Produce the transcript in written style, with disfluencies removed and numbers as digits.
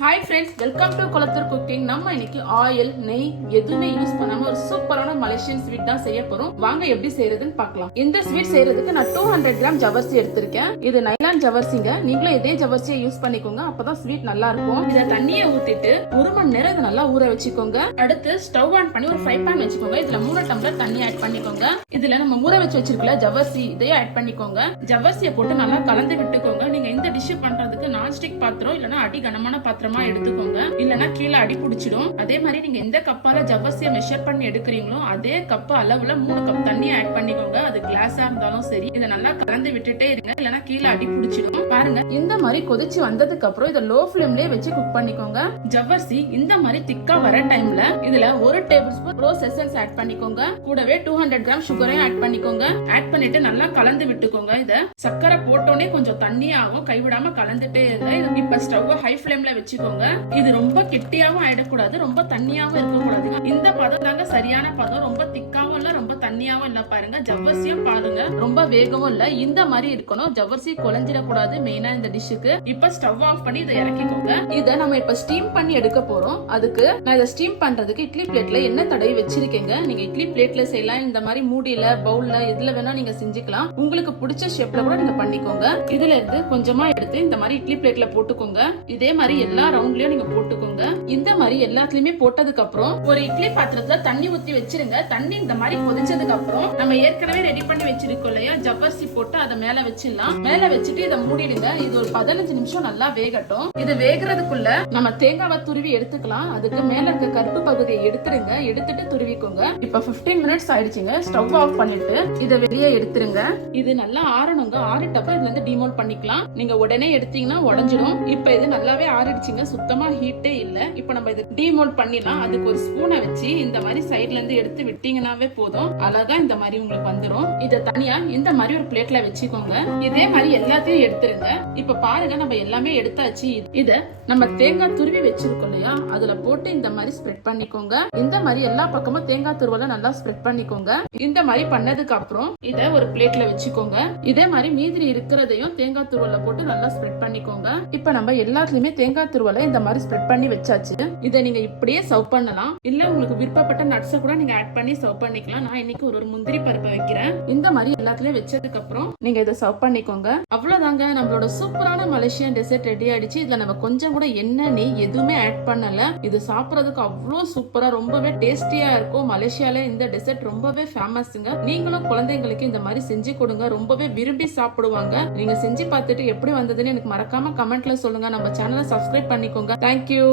Hi friends, welcome to Kolathur cooking. நம்ம இன்னைக்கு oil நெய் எதுவுமே யூஸ் பண்ணாம ஒரு சூப்பரான மலேசியன் ஸ்வீட் தான் செய்ய போறோம். வாங்க எப்படி செய்யறதுன்னு பார்க்கலாம். இந்த ஸ்வீட் செய்யறதுக்கு நான் 200 கிராம் ஜவர்சி எடுத்திருக்கேன். இது நைலான் ஜவர்சிங்க. நீங்களும் இதே ஜவர்சியை யூஸ் பண்ணிக்கோங்க, அப்பதான் ஸ்வீட் நல்லா இருக்கும். இத தண்ணியை ஊத்திட்டு 1 மணி நேரம் இதை நல்லா ஊற வச்சுக்கோங்க. அடுத்து ஸ்டவ் ஆன் பண்ணி ஒரு ஃப்ரை பேன் வச்சுக்கோங்க. இதுல 3 டம்ளர் தண்ணி ஆட் பண்ணிக்கோங்க. இதுல நம்ம ஊற வச்சு வச்சிருக்கல ஜவர்சி இதையும் ஆட் பண்ணிக்கோங்க. ஜவர்சியை போட்டு நல்லா கலந்து விட்டுக்கோங்க. நீங்க இந்த டிஷ் பண்றதுக்கு நான்ஸ்டிக் பாத்திரம் இல்லனா அடி கனமான பாத்திரம் எடுத்துக்கோங்க, இல்லனா கீழே அடி பிடிச்சிடும். அதே மாதிரி நீங்க எந்த கப்பால ஜவ்வரிசியை மெஷர் பண்ணி எடுக்கிறீங்களோ அதே கப் அளவுல 3 கப் தண்ணி ஆட் பண்ணிக்கோங்க. அது கிளாஸா இருந்தாலும் சரி. இதை நல்லா கலந்து விட்டுட்டே இருங்க, இல்லனா கீழே அடி பிடிச்சிடும். பாருங்க, இந்த மாதிரி கொதிச்சு வந்ததுக்கு அப்புறம் இதை லோ ஃப்ளேம்லயே வச்சு குக் பண்ணிக்கோங்க. ஜவ்வரிசி இந்த மாதிரி திக்கா வர டைம்ல இதுல 1 tablespoon rose essence add பண்ணிக்கோங்க. கூடவே 200 கிராம் சுகரையும் ஆட் பண்ணிக்கோங்க. ஆட் பண்ணிட்டு நல்லா கலந்து விட்டுக்கோங்க. இத சக்கரை போட்டோனே கொஞ்சம் தண்ணி ஆகும், கைவிடாம கலந்துட்டே இருங்க. இப்ப ஸ்டவ் ஹை ஃப்ளேம்ல வச்சுக்கோங்க. இது ரொம்ப கெட்டியாவும் ஆயிடக்கூடாது, ரொம்ப தண்ணியாவும் இருக்கக்கூடாது. இந்த பதம் தாங்க சரியான பதம். ரொம்ப திக்காவும் இல்ல, ரொம்ப தண்ணியாவும் இல்ல. பாருங்க, ஜவ்வரிசியும் பாருங்க ரொம்ப வேகவும் இல்ல, இந்த மாதிரி இருக்கணும். ஜவ்வரிசி குழஞ்சிடக்கூடாது மெயினா இந்த டிஷ்ஷுக்கு. இப்ப ஸ்டவ் ஆஃப் பண்ணி இதை இறக்கிக்கோங்க. இதை நம்ம இப்ப ஸ்டீம் பண்ணி எடுக்க போறோம். அதுக்கு நான் இதை ஸ்டீம் பண்றதுக்கு இட்லி பிளேட்ல எண்ணெய் தடவி வச்சிருக்கேங்க. நீங்க இட்லி பிளேட்ல செய்யலாம், இந்த மாதிரி மூடியில பவுல்ல எதுல வேணா நீங்க செஞ்சுக்கலாம். உங்களுக்கு பிடிச்ச ஷேப்ல கூட நீங்க பண்ணிக்கோங்க. இதுல இருந்து கொஞ்சமா எடுத்து இந்த மாதிரி இட்லி பிளேட்ல போட்டுக்கோங்க. இதே மாதிரி எல்லா ரவுண்ட்லயும் நீங்க போட்டுக்கோங்க. இந்த மாதிரி எல்லாத்துலயுமே போட்டதுக்கு அப்புறம் ஒரு இட்லி பாத்திரத்துல தண்ணி ஊத்தி வச்சிருங்க. தண்ணி இந்த மாதிரி கொதிச்சதுக்கு அப்புறம் நம்ம ஏற்கனவே ரெடி பண்ணி வச்சிருக்கோம் இல்லையா, ஜவ்வரிசி போட்டு அதை மேல வச்சிடலாம். மேல வச்சுட்டு இதை மூடிடுங்க. இது ஒரு 15 நிமிஷம் நல்லா வேகட்டும். இது வேகிறதுக்குள்ள நம்ம தேங்காவை துருவி எடுத்துக்கலாம். அதுக்கு மேல இருக்க கருப்பு பகுதியை எடுத்துருங்க. எடுத்துட்டு துருவிக்கோங்க. இப்ப 15 மினிட்ஸ் ஆயிடுச்சுங்க. ஸ்டவ் ஆஃப் பண்ணிட்டு இதை வெளியே எடுத்துருங்க. இது நல்லா ஆறணுங்க. ஆறிட்டப்ப இதுல இருந்து டிமோல்ட் பண்ணிக்கலாம். நீங்க உடனே எடுத்தீங்கன்னா உடஞ்சிடும். இப்ப இது நல்லாவே ஆறிடுச்சுங்க, சுத்தமா ஹீட்டே இல்ல. இப்ப நம்ம இதை டிமோல்ட் பண்ணிடலாம். அதுக்கு ஒரு ஸ்பூனை வச்சு இந்த மாதிரி சைட்ல இருந்து எடுத்து விட்டீங்கன்னாவே போதும். அழகா இந்த மாதிரி உங்களுக்கு வந்துடும். இதை தனியா இந்த மாதிரி ஒரு பிளேட்ல வச்சுக்கோங்க. இதே மாதிரி எல்லாத்தையும் எடுத்துருங்க. இப்ப பாருங்க, நம்ம எல்லாமே எடுத்தாச்சு. இத நம்ம தேங்காய் துருவி வச்சிருக்கோம் இல்லையா, அதுல போட்டு இந்த மாதிரி ஸ்ப்ரெட் பண்ணிக்கோங்க. இந்த மாதிரி எல்லா பக்கமும் தேங்காய் துருவலை நல்லா ஸ்ப்ரெட் பண்ணிக்கோங்க. இந்த மாதிரி பண்ணதுக்கு அப்புறம் இத ஒரு பிளேட்ல வச்சுக்கோங்க. இதே மாதிரி மீதி இருக்கிறதையும் தேங்காய் துருவலை போட்டு நல்லா ஸ்ப்ரெட் பண்ணிக்கோங்க. இப்ப நம்ம எல்லாத்துலயுமே தேங்காய் துருவலை இந்த மாதிரி ஸ்ப்ரெட் பண்ணி வச்சாச்சு. இதை நீங்க இப்படியே சர்வ் பண்ணலாம், இல்ல உங்களுக்கு விருப்பப்பட்ட நட்ஸ் கூட நீங்க ஆட் பண்ணி சர்வ் பண்ணிக்கலாம். நான் இன்னைக்கு ஒரு முந்திரி பருப்பை வைக்கிறேன். இந்த மாதிரி எல்லாத்துலயும் வச்சதுக்கு அப்புறம் நீங்க இதை சர்வ் பண்ணிக்கோங்க. அவ்வளவுதாங்க, நம்மளோட சூப்பரான மலேசியன் டெசர்ட் ரெடி ஆயிடுச்சு. இதுல நம்ம கொஞ்சம் கூட எண்ணெய் நெய் எதுவுமே ஆட் பண்ணல. இது சாப்பிடறதுக்கு அவ்வளவு சூப்பரா ரொம்பவே டேஸ்டியா இருக்கும். மலேசியால இந்த டெசர்ட் ரொம்பவே ஃபேமஸ்ங்க. நீங்களும் குழந்தைங்களுக்கு இந்த மாதிரி செஞ்சு கொடுங்க, ரொம்பவே விரும்பி சாப்பிடுவாங்க. நீங்க செஞ்சு பார்த்துட்டு எப்படி வந்ததுன்னு எனக்கு மறக்காம கமெண்ட்ல சொல்லுங்க. நம்ம சேனலை சப்ஸ்கிரைப் பண்ணிக்கோங்க. தேங்க்யூ.